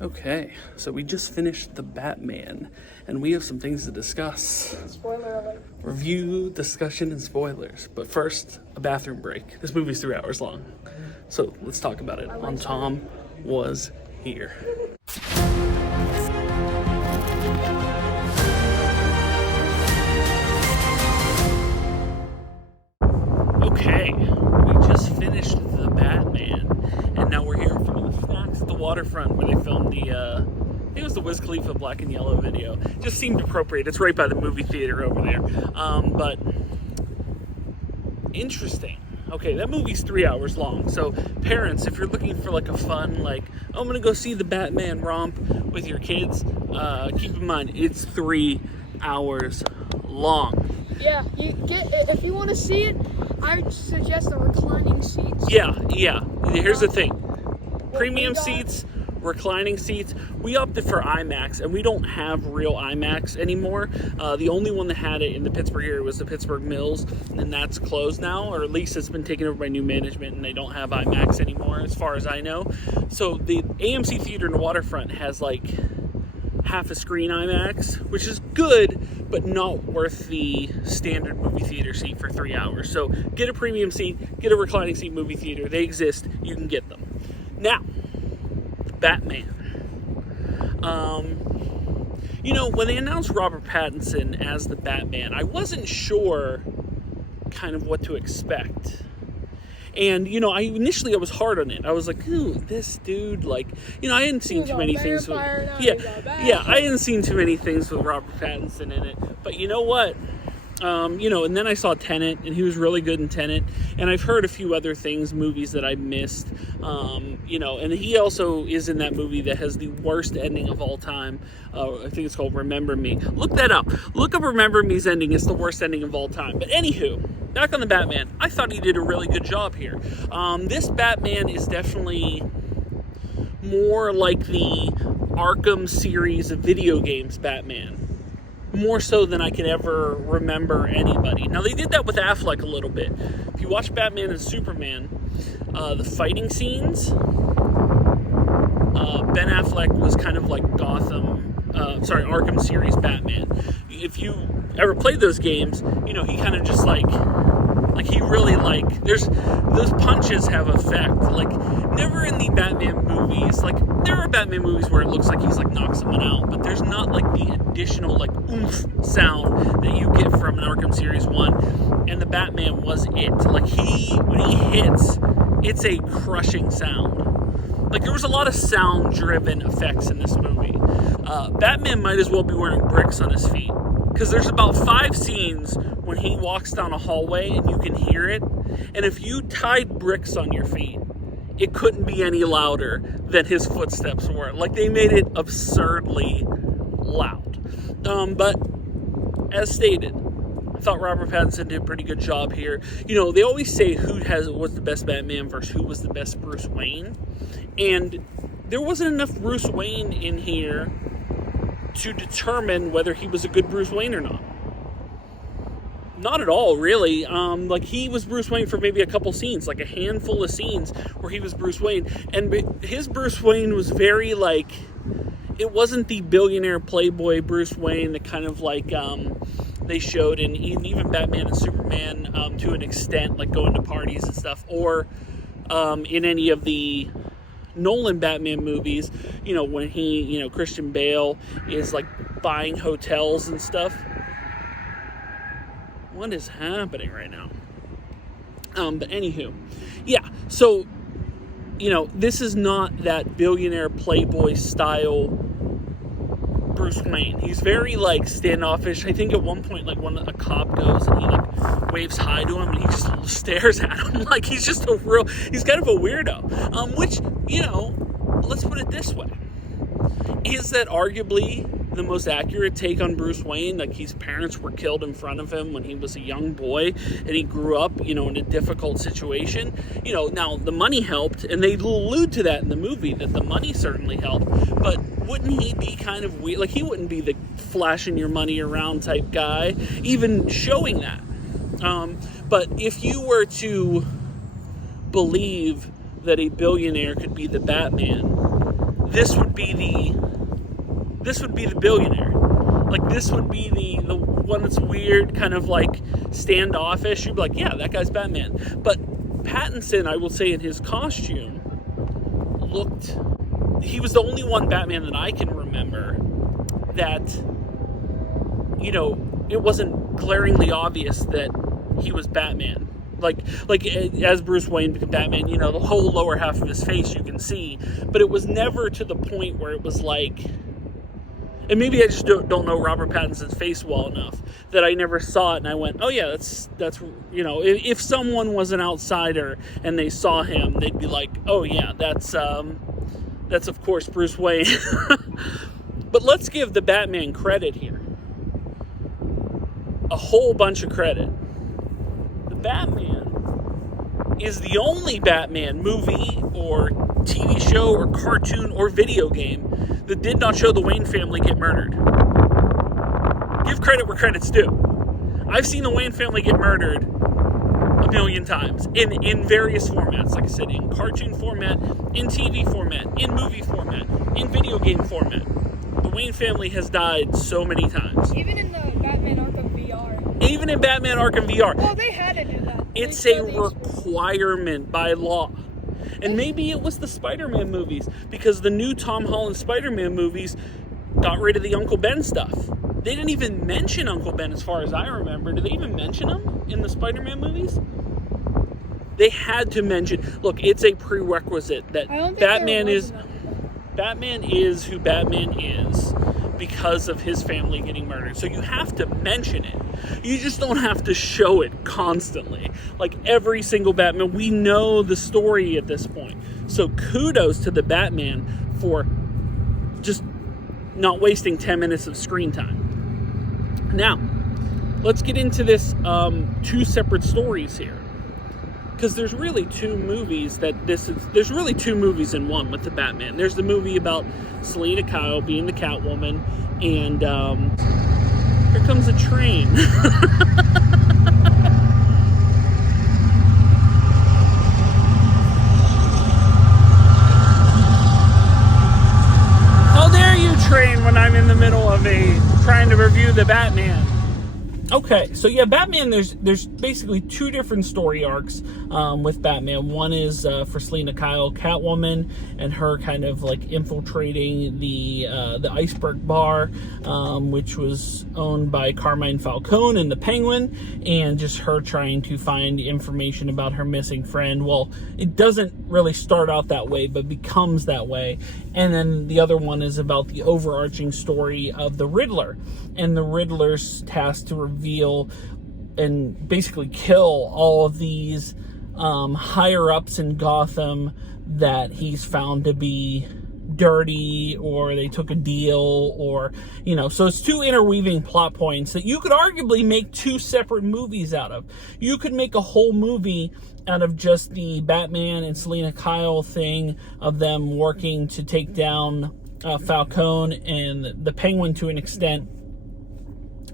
Okay, so we just finished The Batman, and we have some things to discuss. Spoiler alert. Review, discussion, and spoilers. But first, a bathroom break. This movie's 3 hours long, so let's talk about it on Tom Was Here. Okay, we just finished The Batman, and now we're here in front of the Stacks at the waterfront where they filmed the, I think it was the Wiz Khalifa Black and Yellow video. Just seemed appropriate. It's right by the movie theater over there. But interesting. Okay, that movie's 3 hours long. So parents, if you're looking for like a fun, like, oh, I'm gonna go see the Batman romp with your kids, keep in mind it's 3 hours long. Yeah, if you want to see it, I'd suggest the reclining seats. Yeah. Here's the thing. Premium seats, reclining seats. We opted for IMAX, and we don't have real IMAX anymore. The only one that had it in the Pittsburgh area was the Pittsburgh Mills, and that's closed now, or at least it's been taken over by new management, and they don't have IMAX anymore, as far as I know. So the AMC Theater in the waterfront has like half a screen IMAX, which is good, but not worth the standard movie theater seat for 3 hours. So get a premium seat, get a reclining seat movie theater. They exist. You can get them. Now, Batman. When they announced Robert Pattinson as the Batman, I wasn't sure kind of what to expect. And, I was hard on it. I was like, ooh, this dude, like, I hadn't seen too many things with, I hadn't seen too many things with Robert Pattinson in it. But you know what? And then I saw Tenet, and he was really good in Tenet. And I've heard a few other movies that I missed. And he also is in that movie that has the worst ending of all time. I think it's called Remember Me. Look that up. Look up Remember Me's ending. It's the worst ending of all time. But anywho, back on the Batman. I thought he did a really good job here. This Batman is definitely more like the Arkham series of video games Batman. More so than I can ever remember anybody. Now, they did that with Affleck a little bit. If you watch Batman and Superman, the fighting scenes, Ben Affleck was kind of like Arkham series Batman. If you ever played those games, he kind of just he really there's those punches have effect. Never in the Batman movies, there are Batman movies where it looks like he's knocks someone out, but there's not the additional oomph sound that you get from an Arkham Series 1, and the Batman was it. When he hits, it's a crushing sound. There was a lot of sound-driven effects in this movie. Batman might as well be wearing bricks on his feet, because there's about 5 scenes when he walks down a hallway and you can hear it, and if you tied bricks on your feet, it couldn't be any louder than his footsteps were. They made it absurdly loud. But as stated, I thought Robert Pattinson did a pretty good job here. They always say who was the best Batman versus who was the best Bruce Wayne. And there wasn't enough Bruce Wayne in here to determine whether he was a good Bruce Wayne or not. Not at all, really. He was Bruce Wayne for maybe a couple scenes, a handful of scenes where he was Bruce Wayne. And his Bruce Wayne was very, it wasn't the billionaire playboy Bruce Wayne that kind of they showed in even Batman and Superman to an extent, going to parties and stuff, or in any of the Nolan Batman movies, when he, Christian Bale is buying hotels and stuff. What is happening right now? But anywho, yeah, so, this is not that billionaire playboy style Bruce Wayne. He's very, standoffish. I think at one point, a cop goes and he, waves hi to him and he just stares at him. He's just he's kind of a weirdo. Which, let's put it this way. Is that arguably the most accurate take on Bruce Wayne? His parents were killed in front of him when he was a young boy, and he grew up, in a difficult situation. Now the money helped, and they allude to that in the movie, that the money certainly helped, but wouldn't he be kind of weird? He wouldn't be the flashing your money around type guy, even showing that. But if you were to believe that a billionaire could be the Batman, this would be the billionaire. Like, this would be the one that's weird, kind of like standoffish. You'd be like, yeah, that guy's Batman. But Pattinson, I will say, in his costume, he was the only one Batman that I can remember that, you know, it wasn't glaringly obvious that he was Batman. Like as Bruce Wayne became Batman, you know, the whole lower half of his face you can see, but it was never to the point where it was like, and maybe I just don't know Robert Pattinson's face well enough that I never saw it and I went, oh yeah, that's you know, if someone was an outsider and they saw him, they'd be like, oh yeah, that's of course Bruce Wayne. But let's give the Batman credit here. A whole bunch of credit. The Batman is the only Batman movie or TV show or cartoon or video game that did not show the Wayne family get murdered. Give credit where credit's due. I've seen the Wayne family get murdered a million times in various formats. Like I said, in cartoon format, in TV format, in movie format, in video game format. The Wayne family has died so many times. Even in the Batman Arkham VR. Even in Batman Arkham VR. Well, they had to do that. It's a requirement by law. And maybe it was the Spider-Man movies, because the new Tom Holland Spider-Man movies got rid of the Uncle Ben stuff. They didn't even mention Uncle Ben as far as I remember. Did they even mention him in the Spider-Man movies? They had to mention. Look, it's a prerequisite that Batman is who Batman is because of his family getting murdered. So you have to mention it. You just don't have to show it constantly. Like every single Batman, we know the story at this point. So kudos to the Batman for just not wasting 10 minutes of screen time. Now, let's get into this two separate stories here. Because there's really two movies there's really two movies in one with the Batman. There's the movie about Selina Kyle being the Catwoman, and here comes a train. How dare you train when I'm in the middle of trying to review the Batman. Okay, so yeah, Batman, there's basically two different story arcs with Batman. One is for Selina Kyle, Catwoman, and her kind of like infiltrating the Iceberg Bar, which was owned by Carmine Falcone and the Penguin, and just her trying to find information about her missing friend. Well, it doesn't really start out that way, but becomes that way. And then the other one is about the overarching story of the Riddler, and the Riddler's tasked to reveal and basically kill all of these higher ups in Gotham that he's found to be dirty, or they took a deal, or, you know, so it's two interweaving plot points that you could arguably make two separate movies out of. You could make a whole movie out of just the Batman and Selina Kyle thing of them working to take down Falcone and the Penguin to an extent.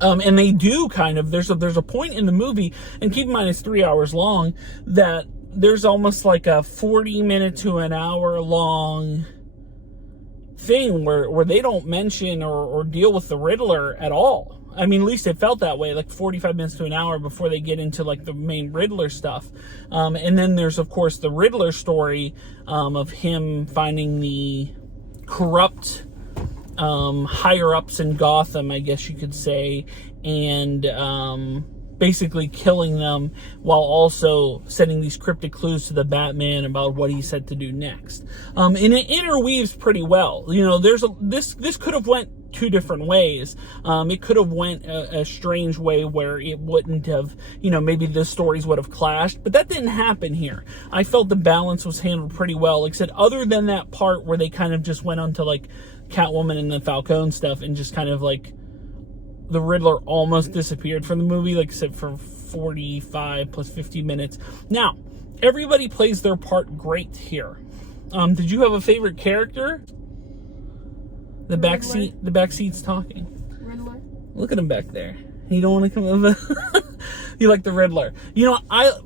And they do kind of, there's a point in the movie, and keep in mind it's 3 hours long, that there's almost like a 40-minute to an hour long thing where they don't mention or deal with the Riddler at all. I mean, at least it felt that way, like 45 minutes to an hour before they get into like the main Riddler stuff. And then there's, of course, the Riddler story of him finding the corrupt higher ups in Gotham, I guess you could say, and basically killing them while also sending these cryptic clues to the Batman about what he said to do next. And it interweaves pretty well. You know, this could have went two different ways. It could have went a strange way where it wouldn't have, you know, maybe the stories would have clashed, but that didn't happen here. I felt the balance was handled pretty well. Like I said, other than that part where they kind of just went on to like Catwoman and the Falcone stuff, and just kind of like the Riddler almost disappeared from the movie, like I said, for 45 plus 50 minutes. Now, everybody plays their part great here. Did you have a favorite character? The back seat's talking. Riddler. Look at him back there. You don't want to come over. You like the Riddler. You know,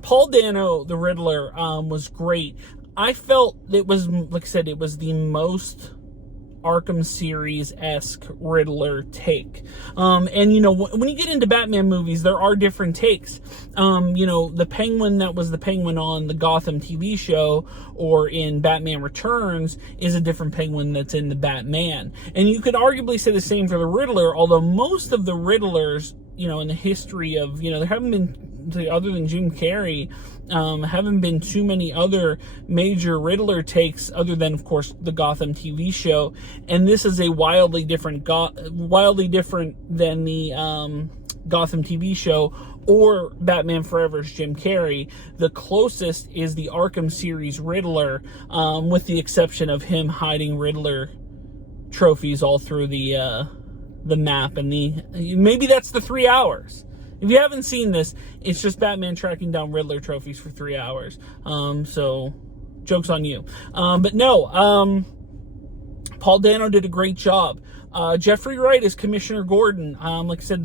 Paul Dano, the Riddler, was great. I felt it was, like I said, it was the most Arkham series-esque Riddler take. And, you know, when you get into Batman movies, there are different takes. You know, the Penguin that was the Penguin on the Gotham TV show or in Batman Returns is a different Penguin that's in the Batman. And you could arguably say the same for the Riddler, although most of the Riddlers, you know, in the history of, you know, there haven't been, other than Jim Carrey, haven't been too many other major Riddler takes other than, of course, the Gotham TV show. And this is a wildly different than the Gotham TV show or Batman Forever's Jim Carrey. The closest is the Arkham series Riddler, with the exception of him hiding Riddler trophies all through the map, and maybe that's the 3 hours. If you haven't seen this, it's just Batman tracking down Riddler trophies for 3 hours. So joke's on you. But no, Paul Dano did a great job. Jeffrey Wright is Commissioner Gordon. Like I said,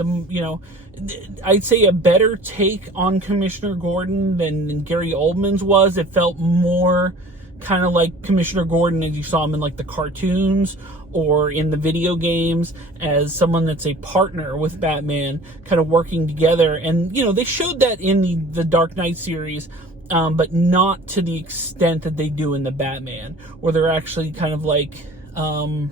I'd say a better take on Commissioner Gordon than Gary Oldman's was. It felt more kind of like Commissioner Gordon as you saw him in like the cartoons or in the video games, as someone that's a partner with Batman, kind of working together. And, you know, they showed that in the Dark Knight series, but not to the extent that they do in the Batman, where they're actually kind of like, you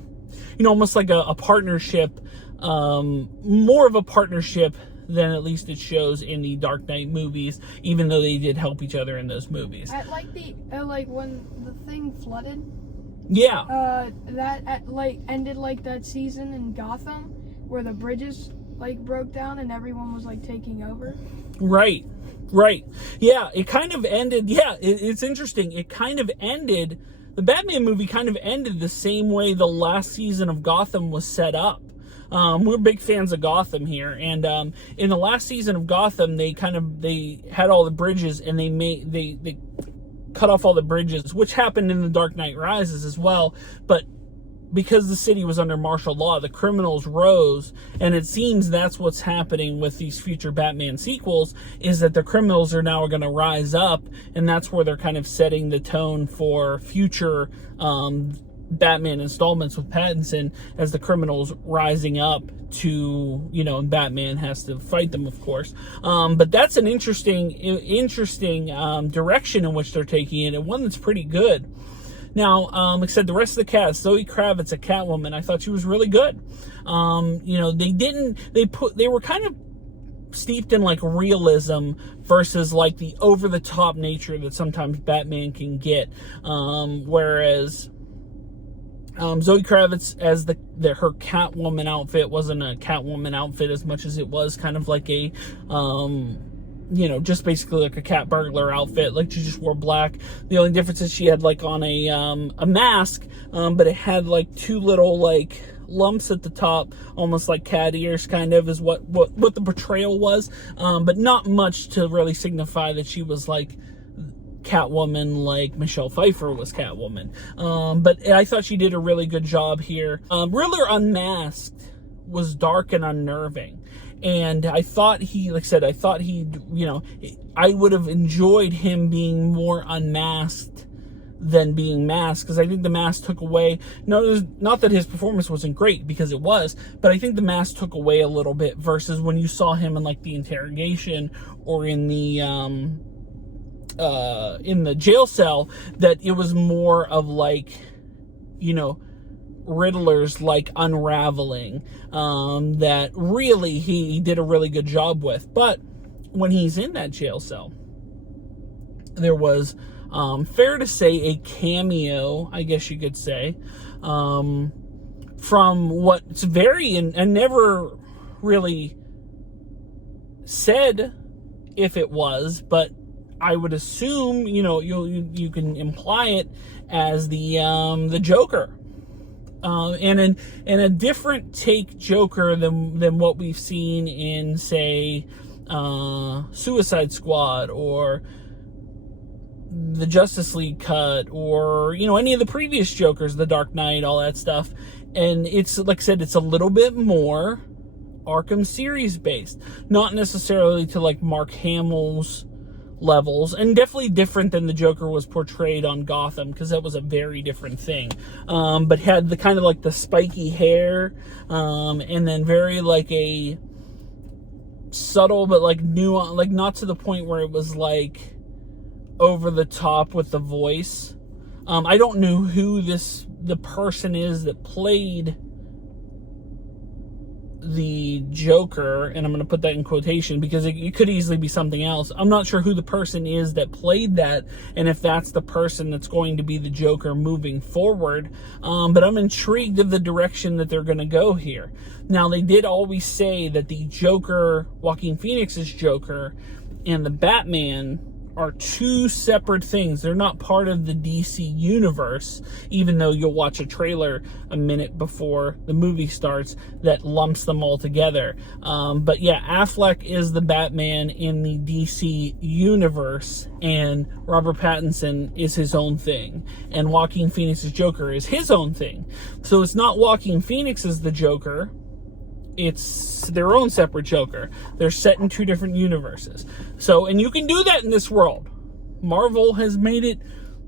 know, almost like a partnership, more of a partnership than at least it shows in the Dark Knight movies, even though they did help each other in those movies. At like like when the thing flooded. Yeah. That ended like that season in Gotham where the bridges like broke down and everyone was like taking over. Right. Yeah, it kind of ended. Yeah, it's interesting. It kind of ended. The Batman movie kind of ended the same way the last season of Gotham was set up. We're big fans of Gotham here, and in the last season of Gotham, they had all the bridges, and they cut off all the bridges, which happened in The Dark Knight Rises as well. But because the city was under martial law, the criminals rose, and it seems that's what's happening with these future Batman sequels, is that the criminals are now going to rise up, and that's where they're kind of setting the tone for future Batman installments with Pattinson, as the criminals rising up to, you know, and Batman has to fight them, of course. But that's an interesting direction in which they're taking it, and one that's pretty good. Now, like I said, the rest of the cast, Zoe Kravitz, a Catwoman, I thought she was really good. You know, they were kind of steeped in like realism versus like the over-the-top nature that sometimes Batman can get. Whereas Zoe Kravitz as her Catwoman outfit wasn't a Catwoman outfit as much as it was kind of like a, you know, just basically like a cat burglar outfit. Like she just wore black. The only difference is she had like on a mask, but it had like two little like lumps at the top, almost like cat ears, kind of is what the portrayal was. But not much to really signify that she was like Catwoman like Michelle Pfeiffer was Catwoman. But I thought she did a really good job here. Riddler Unmasked was dark and unnerving. And I thought he, you know, I would have enjoyed him being more unmasked than being masked, because I think the mask took away, not that his performance wasn't great, because it was, but I think the mask took away a little bit versus when you saw him in like the interrogation or in the jail cell, that it was more of like, you know, Riddler's like unraveling, that really he did a really good job with. But when he's in that jail cell, there was, fair to say, a cameo, I guess you could say, from what's very, and never really said if it was, but I would assume, you know, you can imply it as the Joker. And a different take Joker than what we've seen in, say, Suicide Squad or the Justice League cut, or, you know, any of the previous Jokers, the Dark Knight, all that stuff. And it's, like I said, it's a little bit more Arkham series based, not necessarily to like Mark Hamill's levels, and definitely different than the Joker was portrayed on Gotham, because that was a very different thing. But had the kind of like the spiky hair, and then very like a subtle but like nuance, like not to the point where it was like over the top with the voice. I don't know who the person is that played the Joker, and I'm going to put that in quotation because it could easily be something else. I'm not sure who the person is that played that, and if that's the person that's going to be the Joker moving forward. But I'm intrigued of the direction that they're going to go here. Now, they did always say that the Joker, Joaquin Phoenix's Joker, and the Batman are two separate things. They're not part of the DC universe, even though you'll watch a trailer a minute before the movie starts that lumps them all together. But yeah, Affleck is the Batman in the DC universe, and Robert Pattinson is his own thing, and Joaquin Phoenix's Joker is his own thing. So it's not Joaquin Phoenix as the Joker, it's their own separate Joker. They're set in two different universes. So, and you can do that in this world. Marvel has made it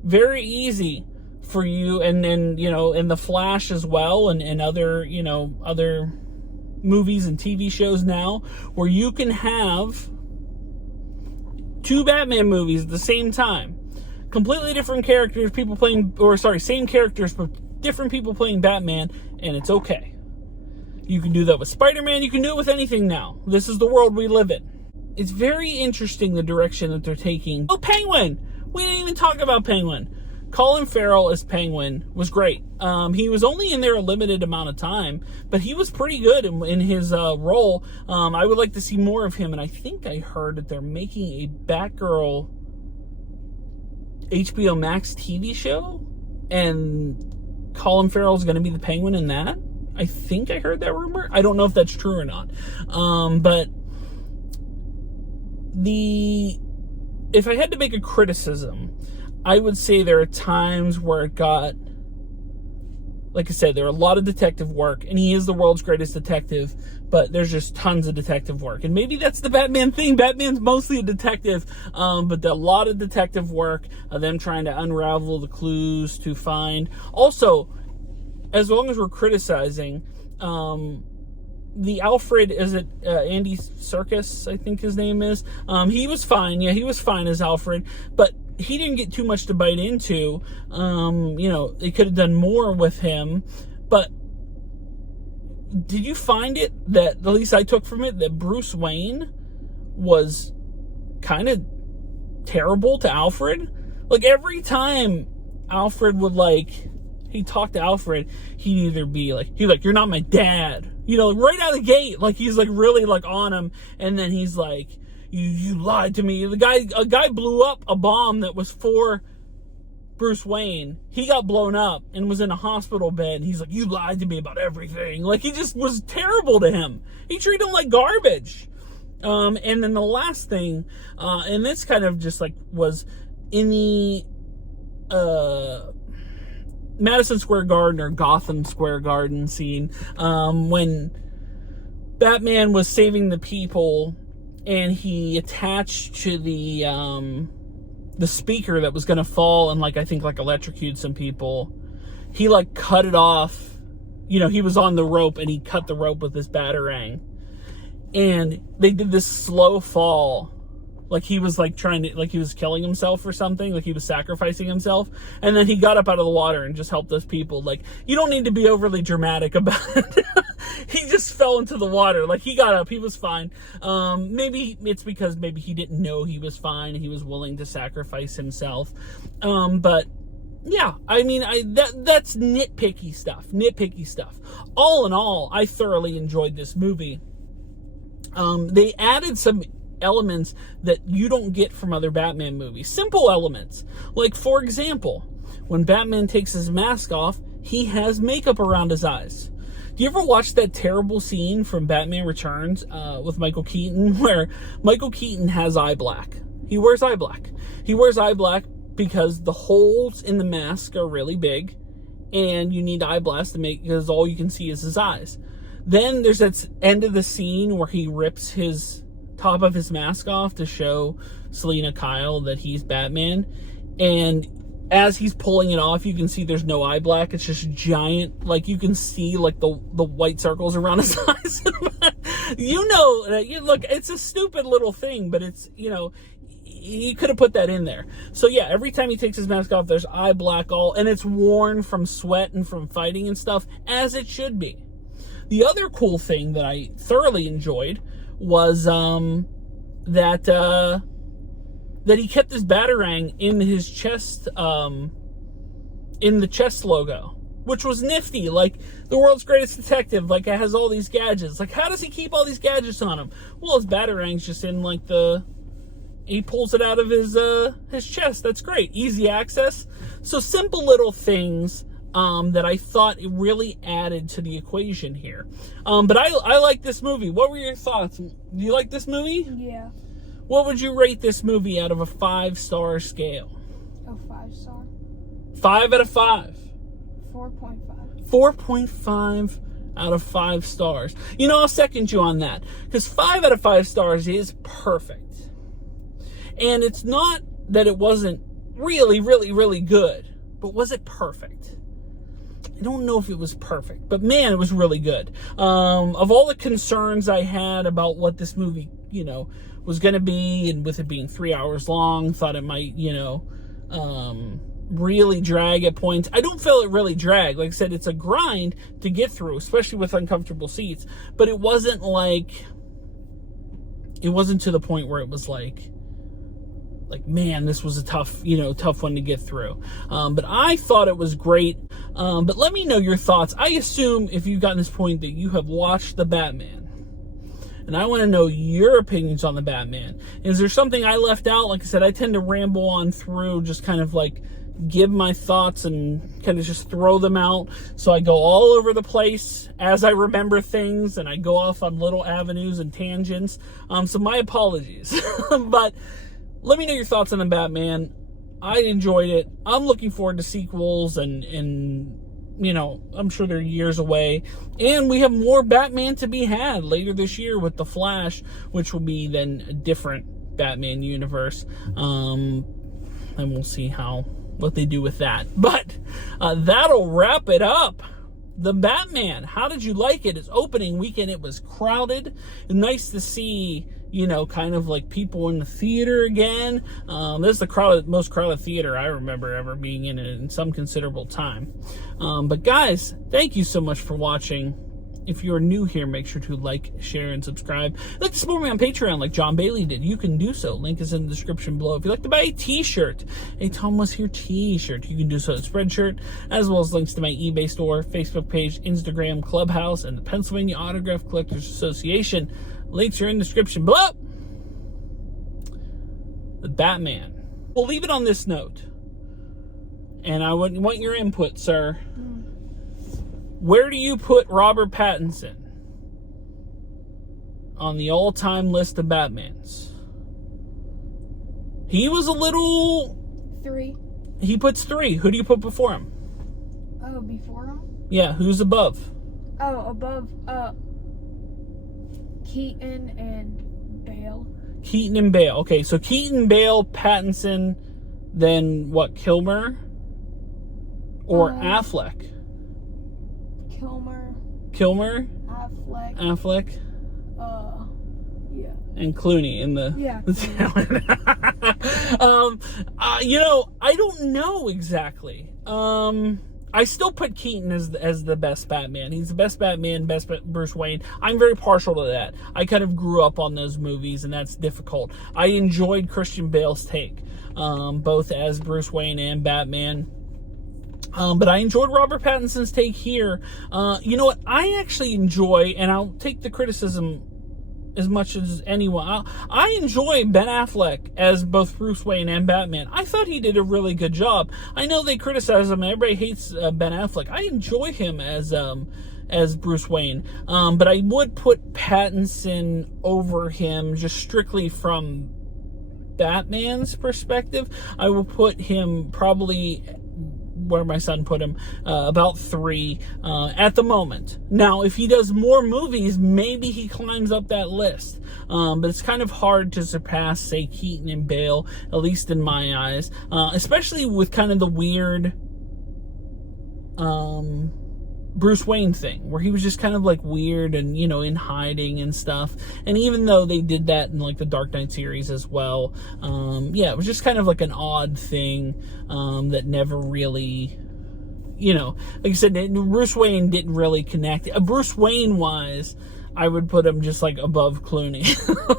very easy for you, and you know, in The Flash as well, and other, you know, other movies and TV shows now, where you can have two Batman movies at the same time. Completely different characters, same characters, but different people playing Batman, and it's okay. You can do that with Spider-Man. You can do it with anything now. This is the world we live in. It's very interesting the direction that they're taking. Oh, Penguin! We didn't even talk about Penguin. Colin Farrell as Penguin was great. He was only in there a limited amount of time, but he was pretty good in his role. I would like to see more of him, and I think I heard that they're making a Batgirl HBO Max TV show, and Colin Farrell is going to be the Penguin in that. I think I heard that rumor. I don't know if that's true or not. But if I had to make a criticism, I would say there are times where it got, like I said, there are a lot of detective work, and he is the world's greatest detective, but there's just tons of detective work. And maybe that's the Batman thing. Batman's mostly a detective, but a lot of detective work, them trying to unravel the clues to find. Also, as long as we're criticizing, the Alfred, is it Andy Serkis, I think his name is? He was fine. Yeah, he was fine as Alfred, but he didn't get too much to bite into. You know, they could have done more with him. But did you find it that, at least I took from it, that Bruce Wayne was kind of terrible to Alfred? Like, every time Alfred would, he talked to Alfred, he'd either be like, you're not my dad. You know, right out of the gate, he's really on him, and then he's like, you lied to me. A guy blew up a bomb that was for Bruce Wayne. He got blown up and was in a hospital bed, and he's like, you lied to me about everything. He just was terrible to him. He treated him like garbage. And then the last thing, and this kind of just was in the Madison Square Garden or Gotham Square Garden scene, when Batman was saving the people and he attached to the speaker that was going to fall and I think electrocute some people. He cut it off. You know, he was on the rope and he cut the rope with his batarang, and they did this slow fall. He was trying to, he was killing himself or something, he was sacrificing himself, and then he got up out of the water and just helped those people. You don't need to be overly dramatic about it. He just fell into the water. He got up, he was fine. Maybe it's because maybe he didn't know he was fine and he was willing to sacrifice himself. But yeah, I mean, that's nitpicky stuff. All in all, I thoroughly enjoyed this movie. They added some elements that you don't get from other Batman movies. Simple elements. For example, when Batman takes his mask off, he has makeup around his eyes. Do you ever watch that terrible scene from Batman Returns with Michael Keaton, where Michael Keaton has eye black? He wears eye black. He wears eye black because the holes in the mask are really big, and you need eye blast because all you can see is his eyes. Then there's that end of the scene where he rips his top of his mask off to show Selena Kyle that he's Batman. And as he's pulling it off, you can see there's no eye black. It's just giant. Like, you can see, like, the white circles around his eyes. Look, it's a stupid little thing, but it's, he could have put that in there. So, yeah, every time he takes his mask off, there's eye black and it's worn from sweat and from fighting and stuff, as it should be. The other cool thing that I thoroughly enjoyed was that he kept his Batarang in his chest, in the chest logo, which was nifty. Like, the world's greatest detective, like, it has all these gadgets. Like, how does he keep all these gadgets on him? Well, his Batarang's just in, like, he pulls it out of his chest. That's great. Easy access. So simple little things that I thought it really added to the equation here. But I like this movie. What were your thoughts? Do you like this movie? Yeah. What would you rate this movie out of a 5-star scale? A 5-star? 5 out of 5. 4.5. 4.5 out of 5 stars. I'll second you on that. Because 5 out of 5 stars is perfect. And it's not that it wasn't really, really, really good. But was it perfect? I don't know if it was perfect. But man, it was really good. Of all the concerns I had about what this movie, was going to be, and with it being 3 hours long, thought it might, really drag at points. I don't feel it really dragged. Like I said, it's a grind to get through, especially with uncomfortable seats. But it wasn't to the point where it was like, man, this was a tough one to get through. But I thought it was great. But let me know your thoughts. I assume if you've gotten this point that you have watched The Batman. And I want to know your opinions on The Batman. Is there something I left out? Like I said, I tend to ramble on through, just kind of like give my thoughts and kind of just throw them out. So I go all over the place as I remember things, and I go off on little avenues and tangents. So my apologies. But let me know your thoughts on The Batman. I enjoyed it. I'm looking forward to sequels, and I'm sure they're years away. And we have more Batman to be had later this year with The Flash, which will be then a different Batman universe. And we'll see what they do with that. But that'll wrap it up. The Batman. How did you like it? It's opening weekend. It was crowded. Nice to see, kind of like people in the theater again. This is the most crowded theater I remember ever being in some considerable time. But guys, thank you so much for watching. If you're new here, make sure to like, share, and subscribe. If you'd like to support me on Patreon like John Bailey did, you can do so. Link is in the description below. If you'd like to buy a t-shirt, a TomWasHere t-shirt, you can do so at Spreadshirt, as well as links to my eBay store, Facebook page, Instagram, Clubhouse, and the Pennsylvania Autograph Collectors Association. Links are in the description below. The Batman. We'll leave it on this note. And I want your input, sir. Where do you put Robert Pattinson on the all-time list of Batmans? He was a little... 3. He puts 3. Who do you put before him? Oh, before him? Yeah, who's above? Oh, above, Keaton and Bale. Keaton and Bale. Okay, so Keaton, Bale, Pattinson, then what, Kilmer? Or Affleck? Kilmer? Affleck? Yeah. And Clooney in the... Yeah. I don't know exactly. I still put Keaton as the best Batman. He's the best Batman, best Bruce Wayne. I'm very partial to that. I kind of grew up on those movies, and that's difficult. I enjoyed Christian Bale's take, both as Bruce Wayne and Batman. But I enjoyed Robert Pattinson's take here. You know what? I actually enjoy, and I'll take the criticism as much as anyone. I enjoy Ben Affleck as both Bruce Wayne and Batman. I thought he did a really good job. I know they criticize him. Everybody hates Ben Affleck. I enjoy him as Bruce Wayne. But I would put Pattinson over him just strictly from Batman's perspective. I will put him probably where my son put him, about 3 at the moment. Now, if he does more movies, maybe he climbs up that list. But it's kind of hard to surpass, say, Keaton and Bale, at least in my eyes. Especially with kind of the weird Bruce Wayne thing, where he was just kind of like weird and, you know, in hiding and stuff. And even though they did that in like the Dark Knight series as well, yeah, it was just kind of like an odd thing that never really, you know, like I said, Bruce Wayne didn't really connect. Bruce Wayne wise, I would put him just like above Clooney.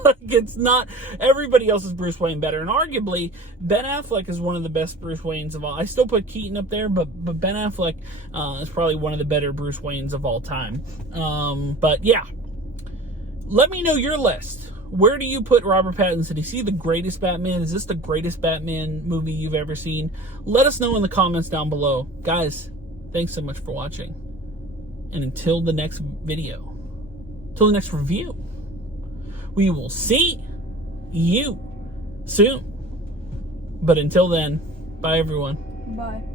Like, it's not everybody else's Bruce Wayne better, and arguably Ben Affleck is one of the best Bruce Waynes of all. I still put Keaton up there, but Ben Affleck is probably one of the better Bruce Waynes of all time. But yeah, let me know your list. Where do you put Robert Pattinson? Is he the greatest Batman? Is this the greatest Batman movie you've ever seen? Let us know in the comments down below. Guys, thanks so much for watching. And until the next video, till the next review, we will see you soon. But until then, bye everyone. Bye.